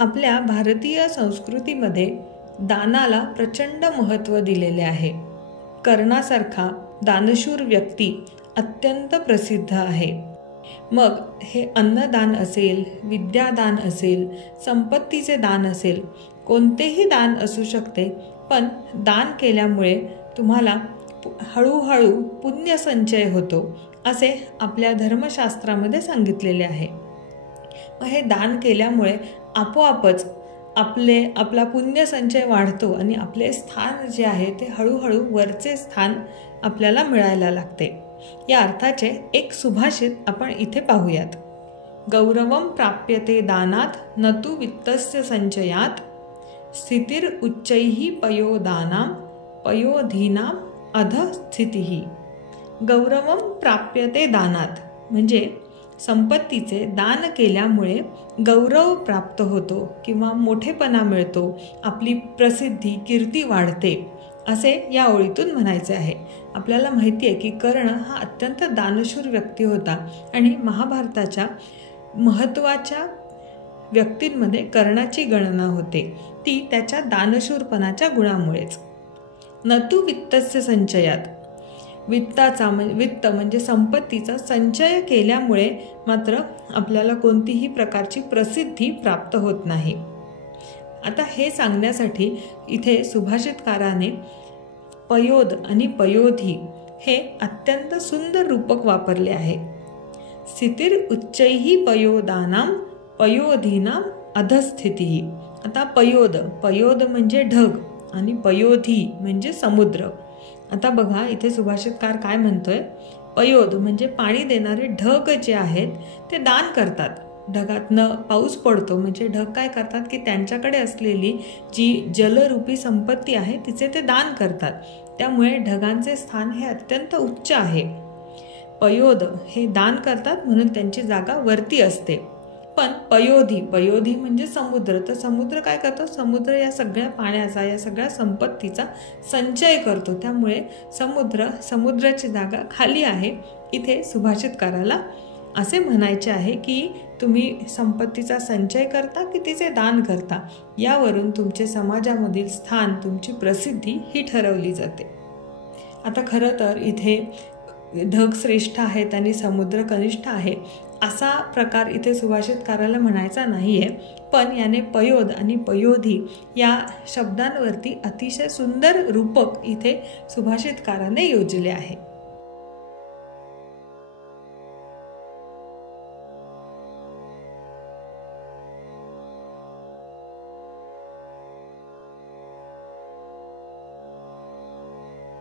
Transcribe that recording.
आपल्या भारतीय संस्कृतीमध्ये दानाला प्रचंड महत्त्व दिलेले आहे. कर्णासारखा दानशूर व्यक्ती अत्यंत प्रसिद्ध आहे. मग हे अन्नदान असेल, विद्यादान असेल, संपत्तीचे दान असेल, कोणतेही दान असू शकते. पण दान केल्यामुळे तुम्हाला हळूहळू पुण्यसंचय होतो असे आपल्या धर्मशास्त्रामध्ये सांगितलेले आहे. मग हे दान केल्यामुळे आपोआपच आपला पुण्यसंचय वाढतो आणि आपले स्थान जे आहे ते हळूहळू वरचे स्थान आपल्याला मिळायला लागते. या अर्थाचे एक सुभाषित आपण इथे पाहूयात. गौरवम प्राप्यते दानात न तु वित्तस्य संचयात स्थितीर उच्चैः पयोदानाम पयोधीनाम अधस्थितिः. गौरवम प्राप्यते दानात म्हणजे संपत्तीचे दान केल्यामुळे गौरव प्राप्त होतो किंवा मोठेपणा मिळतो, आपली प्रसिद्धी कीर्ती वाढते असे या ओळीतून म्हणायचे आहे. आपल्याला माहिती आहे की कर्ण हा अत्यंत दानशूर व्यक्ती होता आणि महाभारताच्या महत्त्वाच्या व्यक्तींमध्ये कर्णाची गणना होते, ती त्याच्या दानशूरपणाच्या गुणामुळेच. नतु वित्तस्य संचयात, वित्त म्हणजे संपत्तीचा संचय केल्यामुळे मात्र आपल्याला कोणतीही प्रकारची प्रसिद्धी प्राप्त होत नाही. आता हे सांगण्यासाठी इथे सुभाषितकाराने पयोद आणि पयोधी हे अत्यंत सुंदर रूपक वापरले आहे. स्थितीर उच्चैः पयोदानाम पयोधीनाम अधस्थितिः. आता पयोद म्हणजे ढग आणि पयोधी म्हणजे समुद्र. आता बघा इथे सुभाषितकार काय म्हणतोय, पयोद म्हणजे पाणी देणारे ढग जे आहेत ते दान करतात. ढगातनं पाऊस पडतो म्हणजे ढग काय करतात की त्यांच्याकडे असलेली जी जलरूपी संपत्ती आहे तिचे ते दान करतात. त्यामुळे ढगांचे स्थान हे अत्यंत उच्च आहे. पयोद हे दान करतात म्हणून त्यांची जागा वरती असते. पण पयोधी म्हणजे समुद्र, तर समुद्र काय करतो, समुद्र या सगळ्या पाण्याचा, या सगळ्या संपत्तीचा संचय करतो. त्यामुळे समुद्राची जागा खाली आहे. इथे सुभाषितकाराला असे म्हणायचे आहे की तुम्ही संपत्तीचा संचय करता की तिचे दान करता, यावरून तुमचे समाजामधील स्थान, तुमची प्रसिद्धी ही ठरवली जाते. आता खरं तर इथे ढग श्रेष्ठ आहेत आणि समुद्र कनिष्ठ आहे असा प्रकार इथे सुभाषितकाराला म्हणायचा नाही आहे. पण याने पयोद आणि पयोधी या शब्दांवरती अतिशय सुंदर रूपक इथे सुभाषितकाराने योजले आहे.